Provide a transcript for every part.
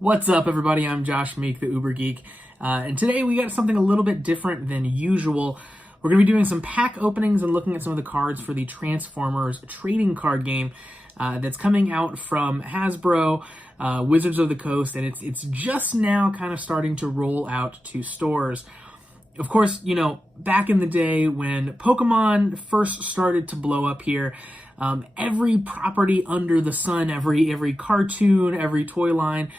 What's up, everybody? I'm Josh Meek, the Uber Geek, and today we got something a little bit different than usual. We're going to be doing some pack openings and looking at some of the cards for the Transformers trading card game that's coming out from Hasbro, Wizards of the Coast, and it's just now kind of starting to roll out to stores. Of course, you know, back in the day when Pokemon first started to blow up here, every property under the sun, every cartoon, every toy line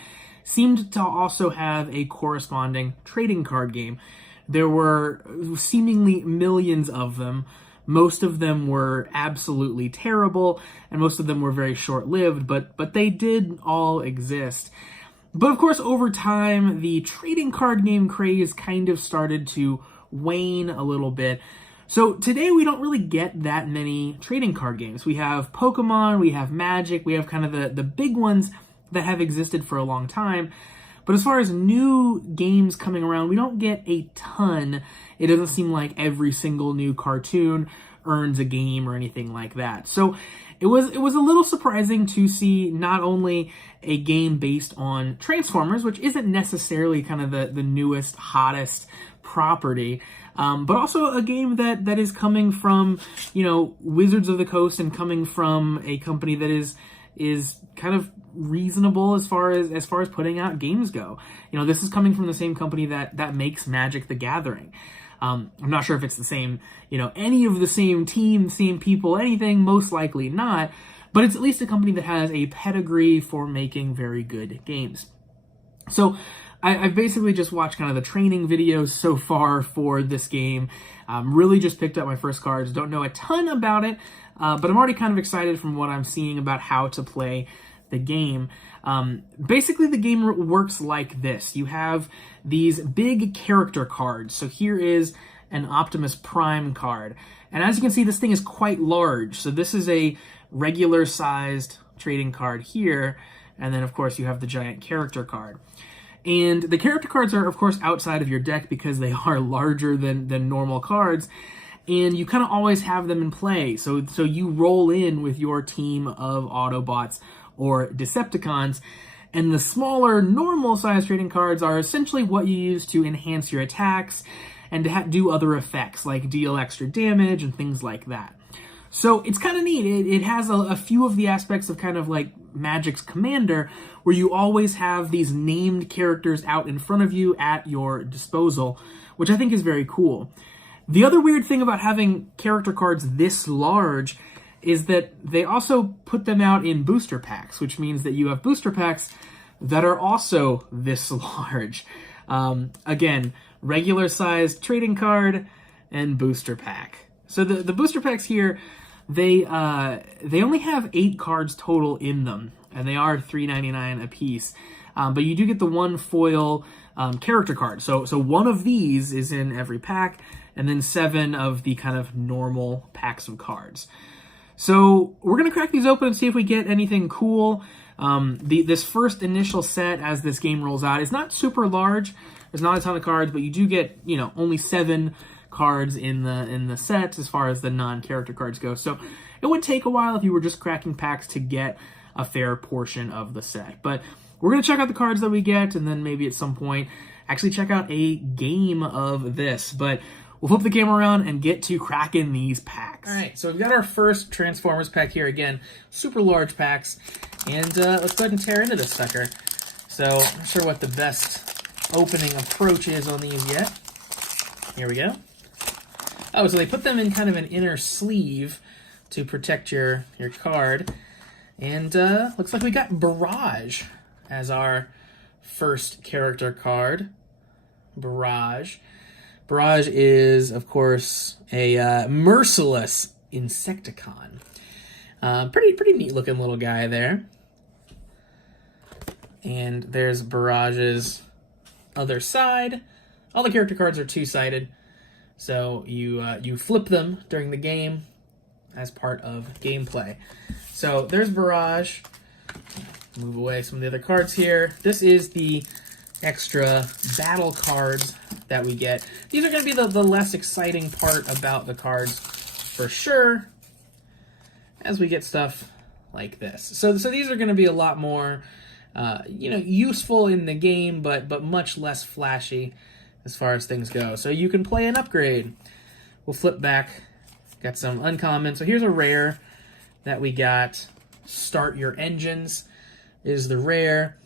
seemed to also have a corresponding trading card game. There were seemingly millions of them. Most of them were absolutely terrible, and most of them were very short-lived, but they did all exist. But of course, over time, the trading card game craze kind of started to wane a little bit. So today we don't really get that many trading card games. We have Pokemon, we have Magic, we have kind of the big ones that have existed for a long time. But as far as new games coming around, we don't get a ton. It doesn't seem like every single new cartoon earns a game or anything like that. So it was a little surprising to see not only a game based on Transformers, which isn't necessarily kind of the newest, hottest property, but also a game that is coming from, you know, Wizards of the Coast and coming from a company that is kind of reasonable as far as putting out games go. You know, this is coming from the same company that makes Magic the Gathering. I'm not sure if it's the same, you know, any of the same team, same people, anything, most likely not, but it's at least a company that has a pedigree for making very good games. So I've basically just watched kind of the training videos so far for this game. Really just picked up my first cards, don't know a ton about it, but I'm already kind of excited from what I'm seeing about how to play the game. Basically, the game works like this. You have these big character cards. So here is an Optimus Prime card. And as you can see, this thing is quite large. So this is a regular sized trading card here. And then, of course, you have the giant character card. And the character cards are, of course, outside of your deck because they are larger than normal cards. And you kind of always have them in play. So you roll in with your team of Autobots or Decepticons, and the smaller, normal-sized trading cards are essentially what you use to enhance your attacks and to do other effects, like deal extra damage and things like that. So it's kind of neat. It has a few of the aspects of kind of like Magic's Commander, where you always have these named characters out in front of you at your disposal, which I think is very cool. The other weird thing about having character cards this large is that they also put them out in booster packs, which means that you have booster packs that are also this large. Again, regular sized trading card and booster pack. So the booster packs here, they only have 8 cards total in them, and they are $3.99 a piece. But you do get the one foil character card. So one of these is in every pack, and then 7 of the kind of normal packs of cards. So we're going to crack these open and see if we get anything cool. This first initial set as this game rolls out is not super large. There's not a ton of cards, but you do get, you know, only 7 cards in the set as far as the non-character cards go. So it would take a while if you were just cracking packs to get a fair portion of the set. But we're going to check out the cards that we get, and then maybe at some point actually check out a game of this. But we'll flip the camera around and get to cracking these packs. All right, so we've got our first Transformers pack here. Again, super large packs. And let's go ahead and tear into this sucker. So I'm not sure what the best opening approach is on these yet. Here we go. Oh, so they put them in kind of an inner sleeve to protect your card. And looks like we got Barrage as our first character card. Barrage. Barrage is, of course, a merciless Insecticon. Pretty neat looking little guy there. And there's Barrage's other side. All the character cards are two-sided, so you flip them during the game as part of gameplay. So there's Barrage. Move away some of the other cards here. This is the extra battle cards that we get. These are going to be the less exciting part about the cards for sure, as we get stuff like this. So these are going to be a lot more useful in the game, but much less flashy as far as things go. So you can play an upgrade. We'll flip back. Got some uncommon. So here's a rare that we got. Start Your Engines is the rare.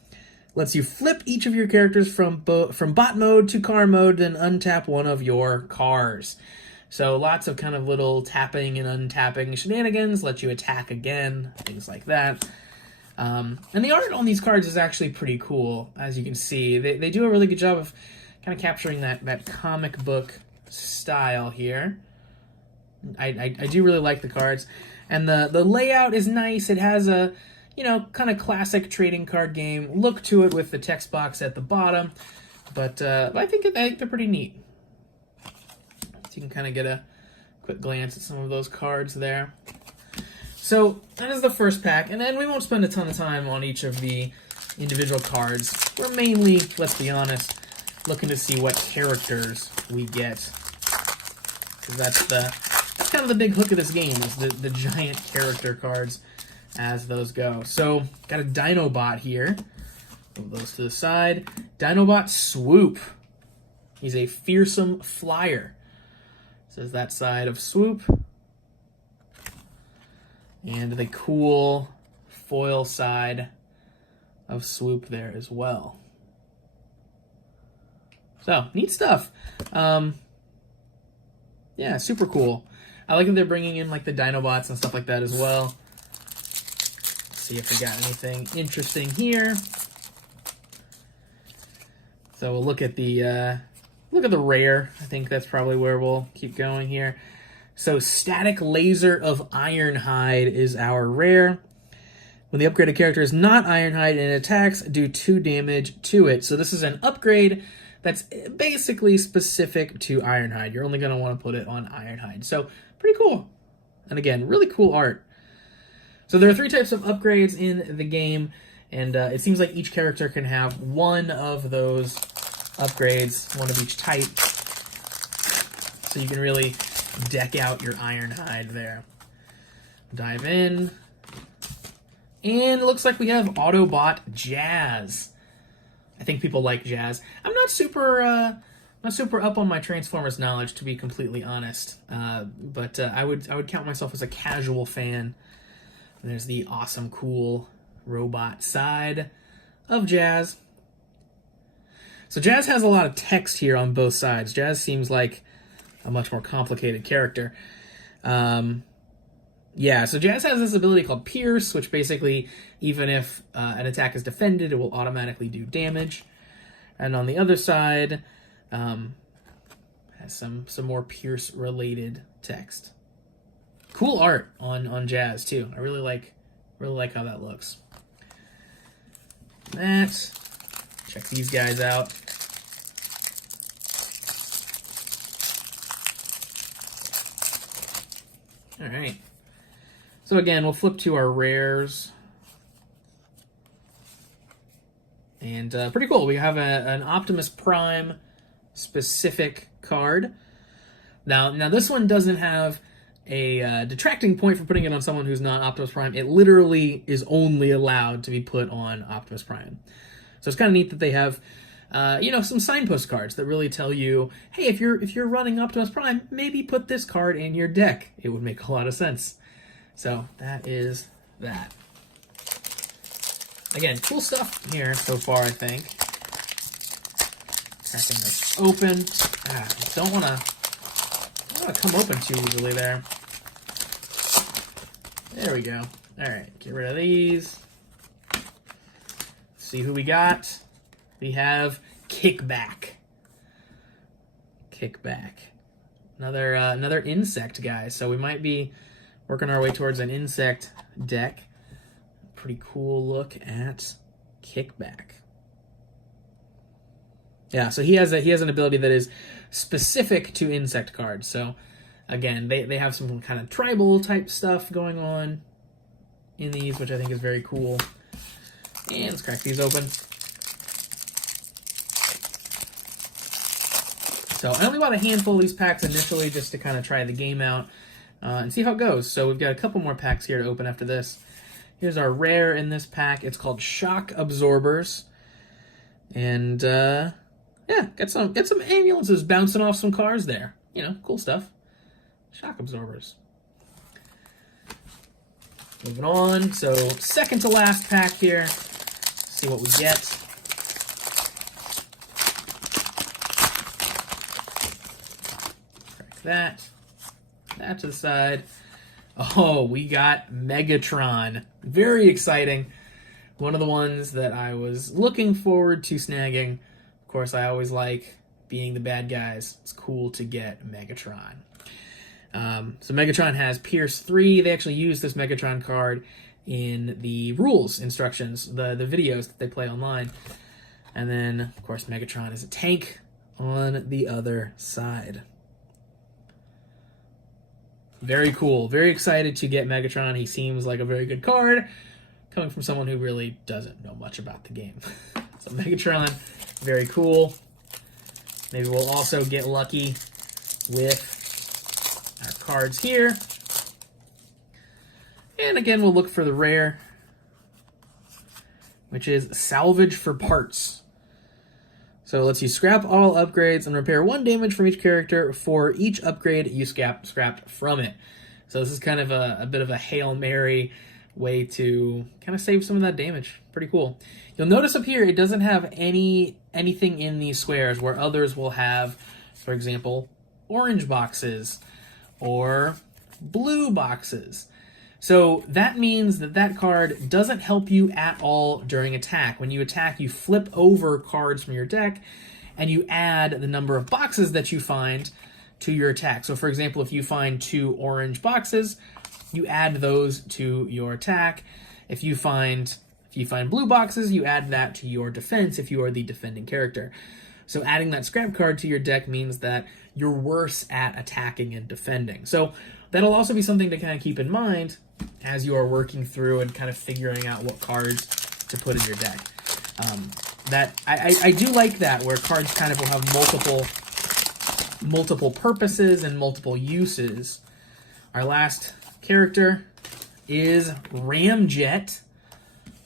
Lets you flip each of your characters from bot mode to car mode, then untap one of your cars. So lots of kind of little tapping and untapping shenanigans. Let you attack again, things like that. And the art on these cards is actually pretty cool, as you can see. They do a really good job of kind of capturing that comic book style here. I do really like the cards. And the layout is nice. It has a, kind of classic trading card game look to it with the text box at the bottom. But I think they're pretty neat. So you can kind of get a quick glance at some of those cards there. So that is the first pack, and then we won't spend a ton of time on each of the individual cards. We're mainly, let's be honest, looking to see what characters we get. Because that's kind of the big hook of this game, is the giant character cards as those go. So, got a Dinobot here. Move those to the side. Dinobot Swoop. He's a fearsome flyer. Says that side of Swoop. And the cool foil side of Swoop there as well. So, neat stuff. Yeah, super cool. I like that they're bringing in like the Dinobots and stuff like that as well. Let's see if we got anything interesting here. So we'll look at the rare. I think that's probably where we'll keep going here. So Static Laser of Ironhide is our rare. When the upgraded character is not Ironhide and it attacks, do 2 damage to it. So this is an upgrade that's basically specific to Ironhide. You're only going to want to put it on Ironhide. So pretty cool. And again, really cool art. So there are 3 types of upgrades in the game, and it seems like each character can have one of those upgrades, one of each type. So you can really deck out your Ironhide there. Dive in. And it looks like we have Autobot Jazz. I think people like Jazz. I'm not super up on my Transformers knowledge, to be completely honest. But I would count myself as a casual fan. And there's the awesome, cool robot side of Jazz. So Jazz has a lot of text here on both sides. Jazz seems like a much more complicated character. Yeah, so Jazz has this ability called Pierce, which basically, even if an attack is defended, it will automatically do damage. And on the other side, has some more Pierce-related text. Cool art on Jazz, too. I really like how that looks. Check these guys out. All right. So again, we'll flip to our rares. And pretty cool. We have an Optimus Prime specific card. Now this one doesn't have a detracting point for putting it on someone who's not Optimus Prime. It literally is only allowed to be put on Optimus Prime. So it's kind of neat that they have some signpost cards that really tell you, hey, if you're running Optimus Prime, maybe put this card in your deck. It would make a lot of sense. So that is that. Again, cool stuff here so far, I think. Cracking this open. Don't want to come open too easily there. There we go. All right, get rid of these. See who we got. We have Kickback. Another insect guy. So we might be working our way towards an insect deck. Pretty cool look at Kickback. Yeah, so he has an ability that is specific to insect cards. So again, they have some kind of tribal type stuff going on in these, which I think is very cool. And let's crack these open. So I only bought a handful of these packs initially just to kind of try the game out and see how it goes. So we've got a couple more packs here to open after this. Here's our rare in this pack. It's called Shock Absorbers. And, yeah, get some ambulances bouncing off some cars there. You know, cool stuff. Shock Absorbers. Moving on. So, second to last pack here. Let's see what we get. Crack that. That to the side. Oh, we got Megatron. Very exciting. One of the ones that I was looking forward to snagging. Of course, I always like being the bad guys. It's cool to get Megatron. So Megatron has Pierce 3. They actually use this Megatron card in the rules instructions, the videos that they play online. And then, of course, Megatron is a tank on the other side. Very cool. Very excited to get Megatron. He seems like a very good card, coming from someone who really doesn't know much about the game. So Megatron, very cool. Maybe we'll also get lucky with our cards here. And again, we'll look for the rare, which is Salvage for Parts. So let's you scrap all upgrades and repair 1 damage from each character for each upgrade you scrapped from it. So this is kind of a bit of a Hail Mary way to kind of save some of that damage. Pretty cool. You'll notice up here it doesn't have anything in these squares where others will have, for example, orange boxes or blue boxes. So that means that that card doesn't help you at all during attack. When you attack, you flip over cards from your deck and you add the number of boxes that you find to your attack. So for example, if you find 2 orange boxes, you add those to your attack. If you find blue boxes, you add that to your defense if you are the defending character. So adding that scrap card to your deck means that you're worse at attacking and defending. So that'll also be something to kind of keep in mind as you are working through and kind of figuring out what cards to put in your deck. I do like that, where cards kind of will have multiple purposes and multiple uses. Our last character is Ramjet.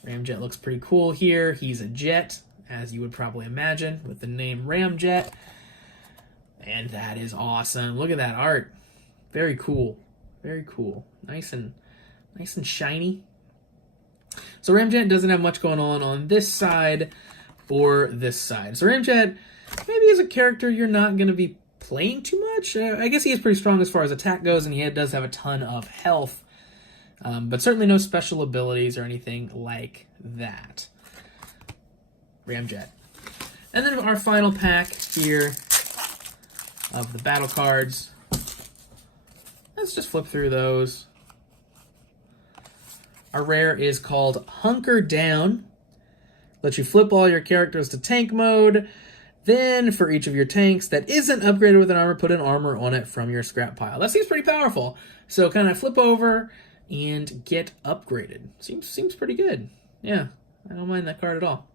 Ramjet looks pretty cool here. He's a jet, as you would probably imagine, with the name Ramjet. And that is awesome. Look at that art. Very cool. Very cool. Nice and shiny. So Ramjet doesn't have much going on this side or this side. So Ramjet maybe is a character you're not going to be playing too much. I guess he is pretty strong as far as attack goes, and he does have a ton of health. But certainly no special abilities or anything like that. Ramjet. And then our final pack here of the battle cards. Let's just flip through those. Our rare is called Hunker Down. Lets you flip all your characters to tank mode. Then, for each of your tanks that isn't upgraded with an armor, put an armor on it from your scrap pile. That seems pretty powerful. So kind of flip over and get upgraded. Seems pretty good. Yeah, I don't mind that card at all.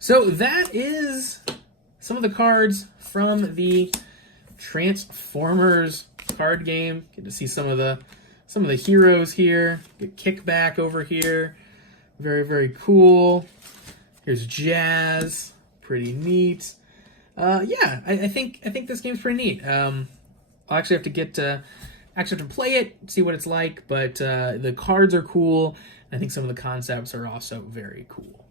So that is some of the cards from the Transformers card game. Get to see some of the heroes here. Get Kickback over here. Very, very cool. Here's Jazz. Pretty neat. Yeah, I think this game's pretty neat. I'll actually have to get to play it, see what it's like, but the cards are cool. I think some of the concepts are also very cool.